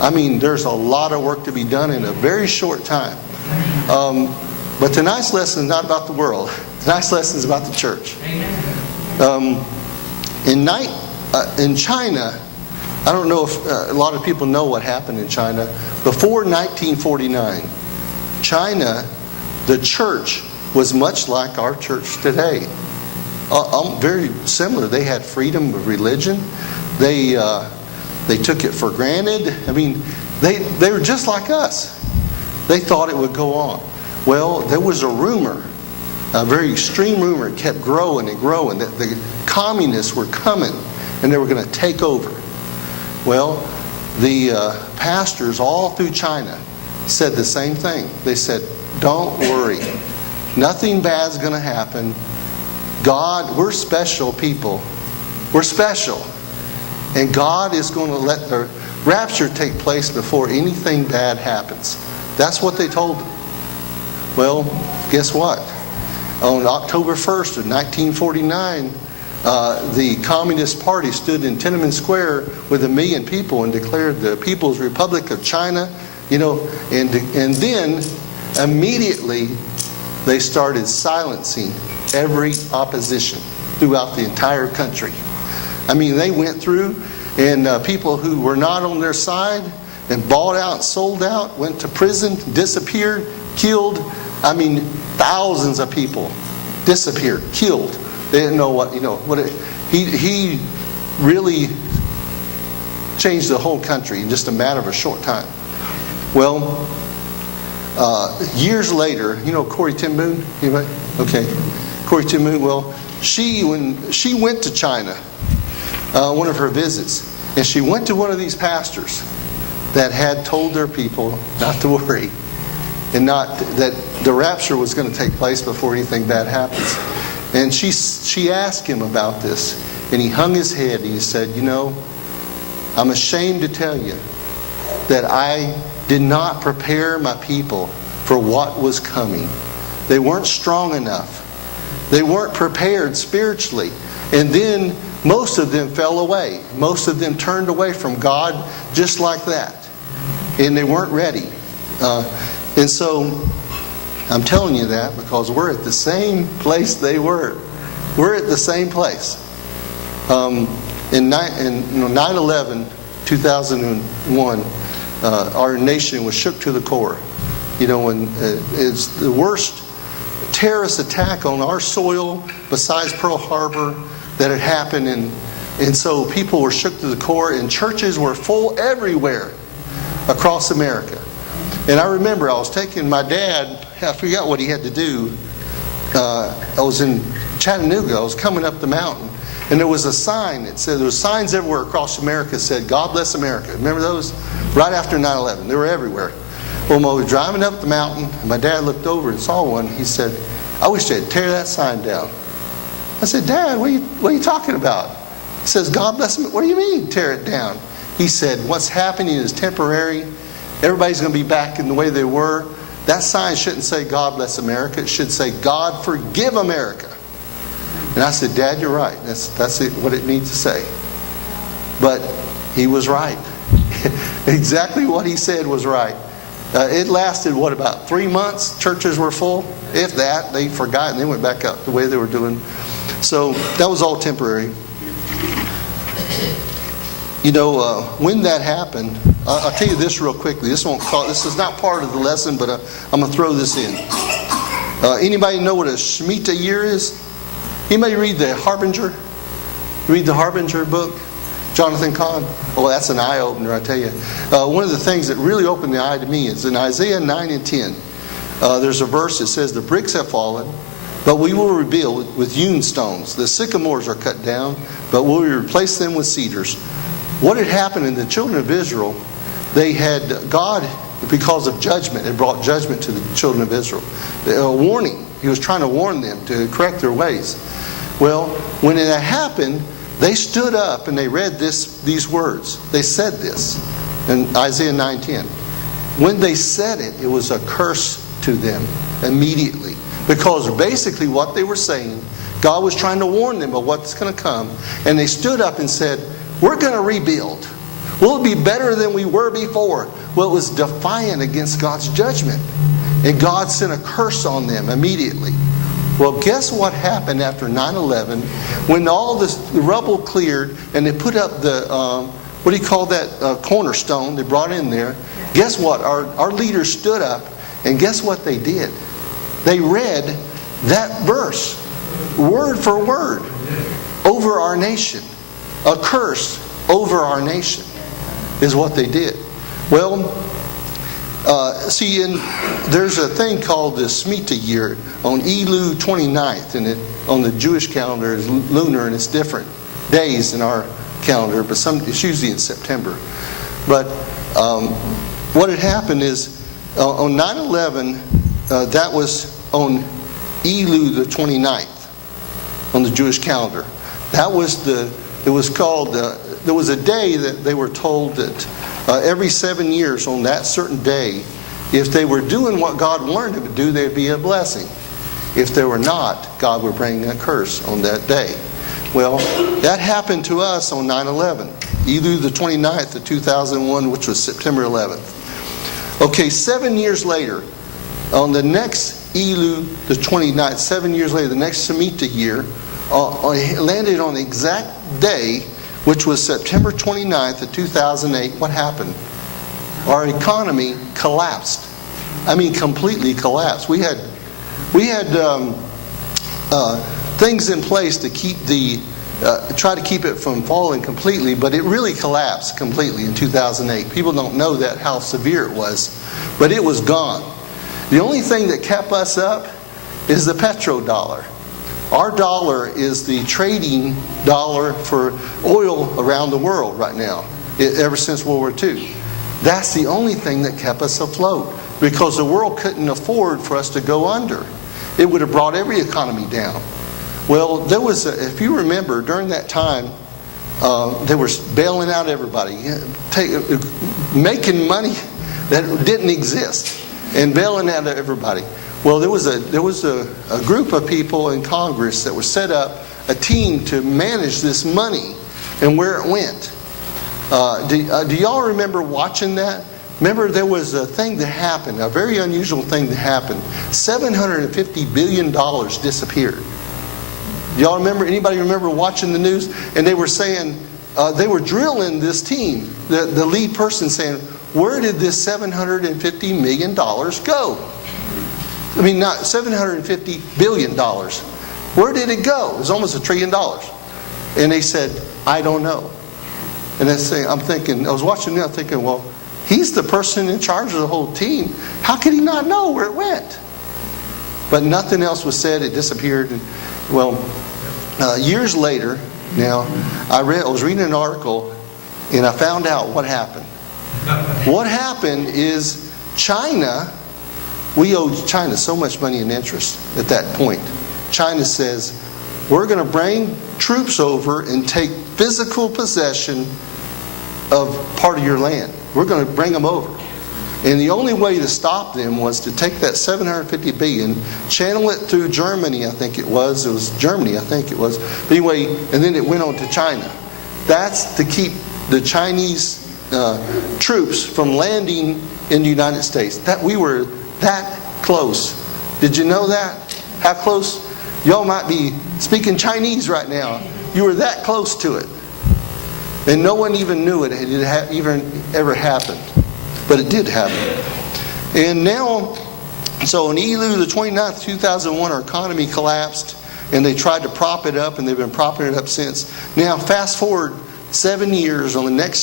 I mean, there's a lot of work to be done in a very short time. But tonight's lesson is not about the world. Tonight's lesson is about the church. In China, I don't know if a lot of people know what happened in China. Before 1949, China, the church, was much like our church today. Very similar. They had freedom of religion. They took it for granted. I mean, they were just like us. They thought it would go on. Well, there was a rumor, a very extreme rumor. It kept growing and growing that the communists were coming and they were going to take over. Well, the pastors all through China said the same thing. They said, don't worry. Nothing bad's going to happen. God, we're special people. We're special. And God is going to let the rapture take place before anything bad happens. That's what they told them. Well, guess what? On October 1st of 1949, the Communist Party stood in Tiananmen Square with 1 million people and declared the People's Republic of China. And then immediately they started silencing every opposition throughout the entire country. I mean, they went through, and people who were not on their side and bought out, sold out, went to prison, disappeared, killed. I mean, thousands of people disappeared, killed. They didn't know what, he really changed the whole country in just a matter of a short time. Well, years later, Corrie ten Boom? Anybody? Okay. Corrie ten Boom, well, when she went to China, one of her visits, and she went to one of these pastors that had told their people not to worry, and not that the rapture was going to take place before anything bad happens. And she asked him about this, and he hung his head and he said, I'm ashamed to tell you that I did not prepare my people for what was coming. They weren't strong enough. They weren't prepared spiritually. And then most of them fell away. Most of them turned away from God just like that. And they weren't ready. And so I'm telling you that because we're at the same place they were. We're at the same place. In 9/11, 2001, our nation was shook to the core. When it's the worst terrorist attack on our soil besides Pearl Harbor that had happened. And so people were shook to the core, and churches were full everywhere across America. And I remember I was taking my dad, I forgot what he had to do. I was in Chattanooga. I was coming up the mountain. And there was a sign that said, there were signs everywhere across America that said, God bless America. Remember those? Right after 9/11. They were everywhere. Well, when we were driving up the mountain, and my dad looked over and saw one. He said, I wish they'd tear that sign down. I said, Dad, what are you talking about? He says, God bless America. What do you mean, tear it down? He said, what's happening is temporary. Everybody's going to be back in the way they were. That sign shouldn't say God bless America. It should say God forgive America. And I said, Dad, you're right. That's what it needs to say. But he was right. Exactly what he said was right. It lasted, about 3 months? Churches were full. If that, they forgot and they went back up the way they were doing. So that was all temporary. When that happened, I'll tell you this real quickly. This is not part of the lesson, but I'm going to throw this in. Anybody know what a Shemitah year is? Anybody read the Harbinger? Read the Harbinger book? Jonathan Cahn? Oh, that's an eye-opener, I tell you. One of the things that really opened the eye to me is in Isaiah 9 and 10. There's a verse that says, the bricks have fallen, but we will rebuild with hewn stones. The sycamores are cut down, but we will replace them with cedars. What had happened in the children of Israel, God, because of judgment, had brought judgment to the children of Israel. A warning. He was trying to warn them to correct their ways. Well, when it happened, they stood up and they read these words. They said this in Isaiah 9:10. When they said it, it was a curse to them immediately. Because basically what they were saying, God was trying to warn them of what's going to come. And they stood up and said, we're going to rebuild. We'll be better than we were before. Well, it was defiant against God's judgment. And God sent a curse on them immediately. Well, guess what happened after 9/11? When all the rubble cleared and they put up the, what do you call that, cornerstone they brought in there. Guess what? Our leaders stood up, and guess what they did? They read that verse, word for word, over our nation. A curse over our nation is what they did. Well, there's a thing called the Shemitah year on Elul 29th, and on the Jewish calendar is lunar, and it's different days in our calendar, but it's usually in September. But what had happened is on 9/11, that was on Elul the 29th on the Jewish calendar. There was a day that they were told that every 7 years on that certain day, if they were doing what God wanted them to do, they'd be a blessing. If they were not, God would bring a curse on that day. Well, that happened to us on 9/11, Elul the 29th of 2001, which was September 11th. Okay, 7 years later, on the next Elul the 29th, 7 years later, the next Shemitah year, landed on the exact day, which was September 29th of 2008. What happened? Our economy collapsed. I mean, completely collapsed. We had things in place to keep try to keep it from falling completely, but it really collapsed completely in 2008. People don't know that, how severe it was, but it was gone. The only thing that kept us up is the petrodollar. Our dollar is the trading dollar for oil around the world right now, ever since World War II. That's the only thing that kept us afloat, because the world couldn't afford for us to go under. It would have brought every economy down. Well, if you remember, during that time, they were bailing out everybody, making money that didn't exist, and bailing out everybody. Well, there was a group of people in Congress that was set up, a team to manage this money and where it went. Do y'all remember watching that? Remember, there was a thing that happened, a very unusual thing that happened. $750 billion disappeared. Do y'all remember? Anybody remember watching the news? And they were saying, they were drilling this team, the lead person saying, where did this $750 million go? I mean, not $750 billion. Where did it go? It was almost $1 trillion. And they said, I don't know. And I was watching that thinking, well, he's the person in charge of the whole team. How could he not know where it went? But nothing else was said. It disappeared. Well, years later, now, I was reading an article, and I found out what happened. What happened is China, we owed China so much money in interest at that point. China says, we're going to bring troops over and take physical possession of part of your land. We're going to bring them over. And the only way to stop them was to take that $750 billion, channel it through Germany, I think it was. It was Germany, I think it was. But anyway, and then it went on to China. That's to keep the Chinese troops from landing in the United States. That we were that close. Did you know that? How close? Y'all might be speaking Chinese right now. You were that close to it. And no one even knew it had even ever happened. But it did happen. And now, so in Elul the 29th, 2001, our economy collapsed, and they tried to prop it up, and they've been propping it up since. Now, fast forward 7 years on the next